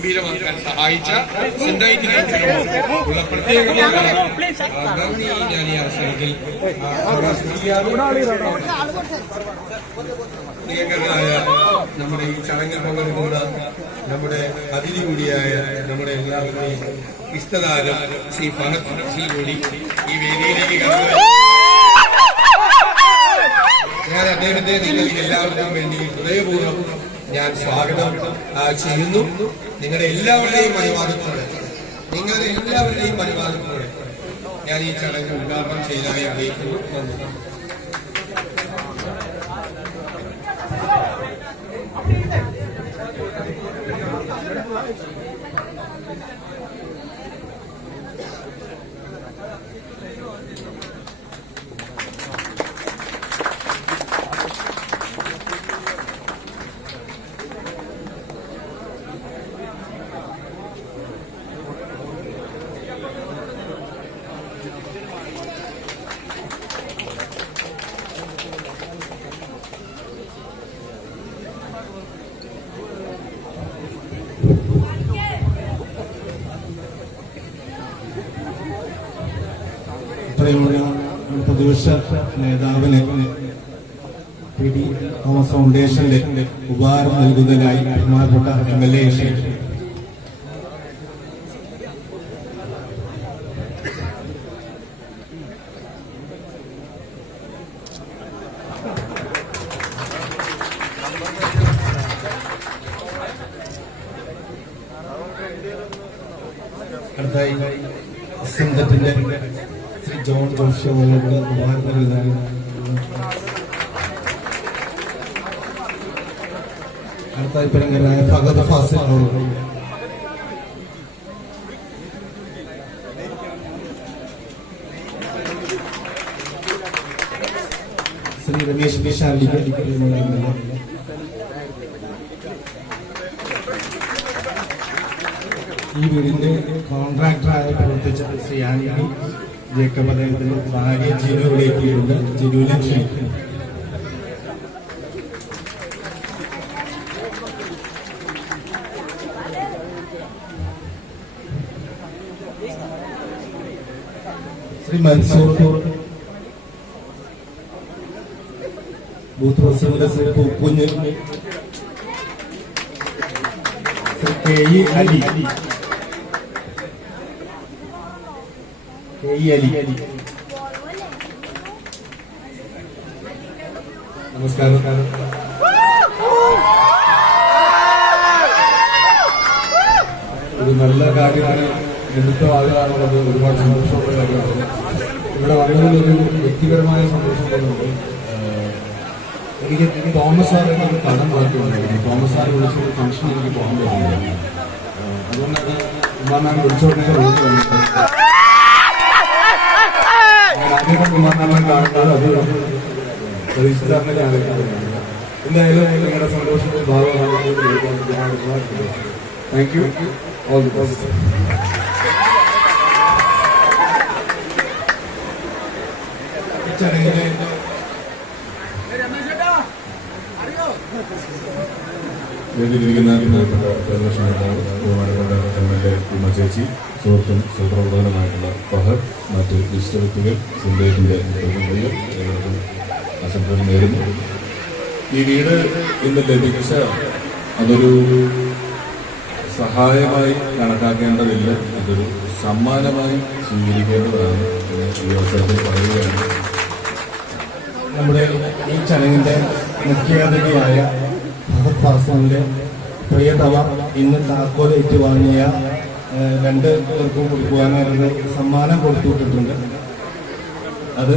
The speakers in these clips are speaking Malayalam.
ഗംഭീരമാക്കാൻ സഹായിച്ച ഉള്ള പ്രത്യേകമായ നന്ദി ഞാൻ ഈ അവസരത്തിൽ പ്രിയങ്കരനായ നമ്മുടെ ഈ ചടങ്ങിൽ പങ്കെടുക്കുന്ന നമ്മുടെ അതിഥി കൂടിയായ നമ്മുടെ എല്ലാവരുടെയും ഇഷ്ടതാരം ശ്രീ ഫസിൽ കൂടി ഈ വേദിയിലേക്ക് ഞാൻ അദ്ദേഹത്തെ നിങ്ങൾക്ക് എല്ലാവർക്കും വേണ്ടി ഹൃദയപൂർവം ഞാൻ സ്വാഗതം ചെയ്യുന്നു. നിങ്ങളുടെ എല്ലാവരുടെയും അനുവാദത്തോടെ നിങ്ങളുടെ എല്ലാവരുടെയും അനുവാദത്തോടെ ഞാൻ ഈ ചടങ്ങ് ഉദ്ഘാടനം ചെയ്തതായി അറിയിക്കുന്നു നന്ദി ഇത്രയുള്ള പ്രതിപക്ഷ നേതാവിന് പി ഡി തോമസ് ഫൗണ്ടേഷന്റെ ഉപഹാരം നൽകുന്നതിനായി ബഹുമാനപ്പെട്ട എം എൽ എ അടുത്തായി സിന്ധത്തിന്റെ ശ്രീ ജോൺ ജോഷി അവർക്ക് ഉപഹാരം നൽകുന്നതിനായി അടുത്തായി പരങ്കരായ ഫഹദ് ഫാസിൽ അവർ ശ്രീ രമേശ് പിഷാലിക്ക് ഈ വീടിന്റെ കോൺട്രാക്ടറായി പ്രവർത്തിച്ച ശ്രീ ആന്റണി ജേക്കബ് അദ്ദേഹത്തിന്റെ ഭാര്യ ജിനു ഇവിടെ എത്തിയിട്ടുണ്ട് ജിനുവിനെ ക്ഷണിക്കുന്നു Shri Mansoor booth president Shri Pookunju Shri K E Ali Ali നമസ്കാരം. ഒരു നല്ല കാര്യമാണ് നിമിത്തമാകാനുള്ളത് ഒരുപാട് സന്തോഷമുള്ള കാര്യമാണ്. ഇവിടെ വന്നതിലൊരു വ്യക്തിപരമായ സന്തോഷം തോന്നുന്നുണ്ട്. ഏഹ് എനിക്ക് തോമസ് സാറിന് ഒരു കടം ബാക്കിയുണ്ടായിരുന്നു തോമസ് സാർ വിളിച്ചൊരു ഫംഗ്ഷൻ എനിക്ക് പോകാൻ പറ്റില്ല അതുകൊണ്ടാണ് ഉമ്മാൻ മാം വിളിച്ചോട്ടെ ഉമ്മാ മാമൻ കാണുന്നത് അത് പ്രതീക്ഷിച്ചാറിനെ ഞാൻ എന്തായാലും നിങ്ങളുടെ സന്തോഷത്തിൽ ഭാഗമാകുന്നത് thank you all the best ചടങ്ങിലെ വേദിയിലിരിക്കുന്ന ബഹുമാനപ്പെട്ട എം എൽ എ ഉമ്മ ചേച്ചി സുഹൃത്തും സുപ്രവർത്തകനുമായിട്ടുള്ള ഫഹദ് മറ്റ് വിശിഷ്ട വ്യക്തികൾ സിന്ധേറ്റിന്റെ ഏവർക്കും ആശംസകൾ നേരുന്നു. ഈ വീട് ഇന്ന് ലഭിച്ച അതൊരു സഹായമായി കണക്കാക്കേണ്ടതില്ല അതൊരു സമ്മാനമായി സ്വീകരിക്കേണ്ടതാണ് ഈ അവസരത്തിൽ പറയുകയാണ്. നമ്മുടെ ഈ ചടങ്ങിന്റെ മുഖ്യാതിഥിയായ ഭഗത് ഫാസലിന്റെ പ്രിയതമ ഇന്ന് താക്കോൽ ഏറ്റുവാങ്ങിയ രണ്ട് പേർക്കും കൊടുക്കുവാനായിട്ട് സമ്മാനം കൊടുത്തുവിട്ടിട്ടുണ്ട്. അത്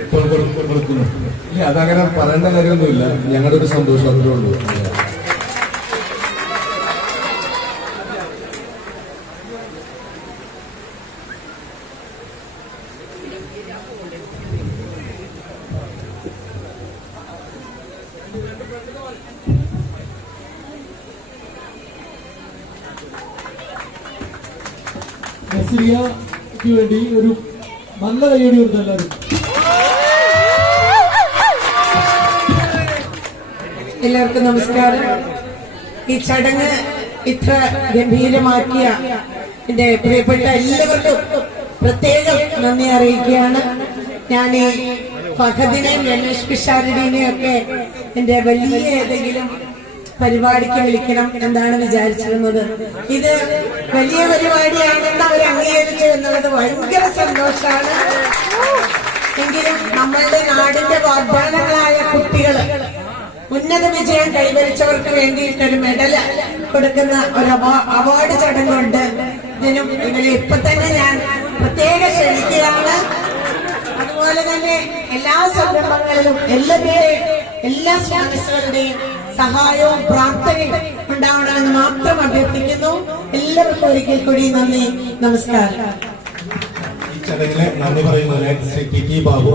ഇപ്പോൾ കൊടു- കൊടുക്കുന്നു. ഇല്ല അതങ്ങനെ പറയേണ്ട കാര്യമൊന്നുമില്ല. ഞങ്ങളുടെ ഒരു സന്തോഷം അത്രേ ഉള്ളൂ. നസ്രിയക്ക് വേണ്ടി ഒരു നല്ല കൈയടി കൊടുത്തു എല്ലാവർക്കും നമസ്കാരം. ഈ ചടങ്ങ് ഇത്ര ഗംഭീരമാക്കിയ എന്റെ പ്രിയപ്പെട്ട എല്ലാവർക്കും പ്രത്യേകം നന്ദി അറിയിക്കുകയാണ്. ഞാൻ ഈ ഫഹദിനെയും രമേഷ് പിഷാരടിനെയും ഒക്കെ എന്റെ വലിയ ഏതെങ്കിലും പരിപാടിക്ക് വിളിക്കണം എന്നാണ് വിചാരിച്ചിരുന്നത്. ഇത് വലിയ പരിപാടിയാണെന്ന് അവർ അംഗീകരിച്ചു എന്നുള്ളത് ഭയങ്കര സന്തോഷമാണ്. എങ്കിലും നമ്മളുടെ നാടിന്റെ വാഗ്ദാനങ്ങളായ കുട്ടികൾ ഉന്നത വിജയം കൈവരിച്ചവർക്ക് വേണ്ടിയിട്ട് ഒരു മെഡൽ കൊടുക്കുന്ന ഒരു അവാർഡ് ചടങ്ങുണ്ട്. ഇതിനും നിങ്ങളെ ഇപ്പൊ തന്നെ ഞാൻ പ്രത്യേക ക്ഷണിക്കുകയാണ്. അതുപോലെ തന്നെ എല്ലാ സംരംഭങ്ങളിലും എല്ലാവരുടെയും എല്ലാ സ്റ്റാറ്റസുകളുടെയും സഹായവും പ്രാർത്ഥനയും ഉണ്ടാവണമെന്ന് മാത്രം അഭ്യർത്ഥിക്കുന്നു. എല്ലാവർക്കും ഒരിക്കൽ കൂടി നന്ദി നമസ്കാരം. ഈ ചടങ്ങിന് നന്ദി പറയുന്നതിന് ശ്രീ ടി ടി ബാബു.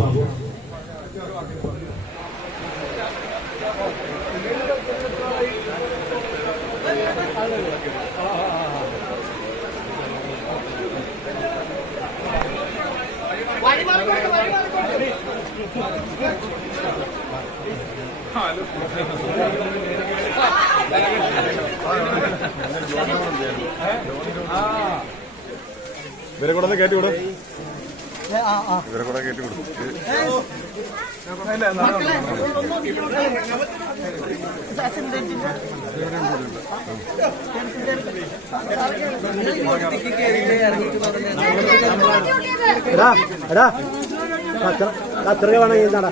ഇവരെ കൂടെ കയറ്റി വിടും. ഇവരെ കൂടെ കയറ്റി വിടും എടാ വേണമെങ്കിൽ എന്താടാ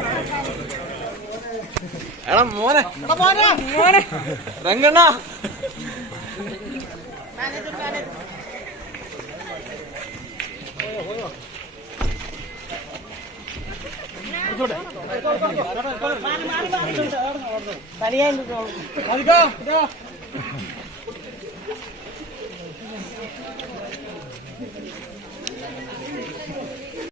എടാ മോനെ മോനെ രംഗണ്ണ കളിയാ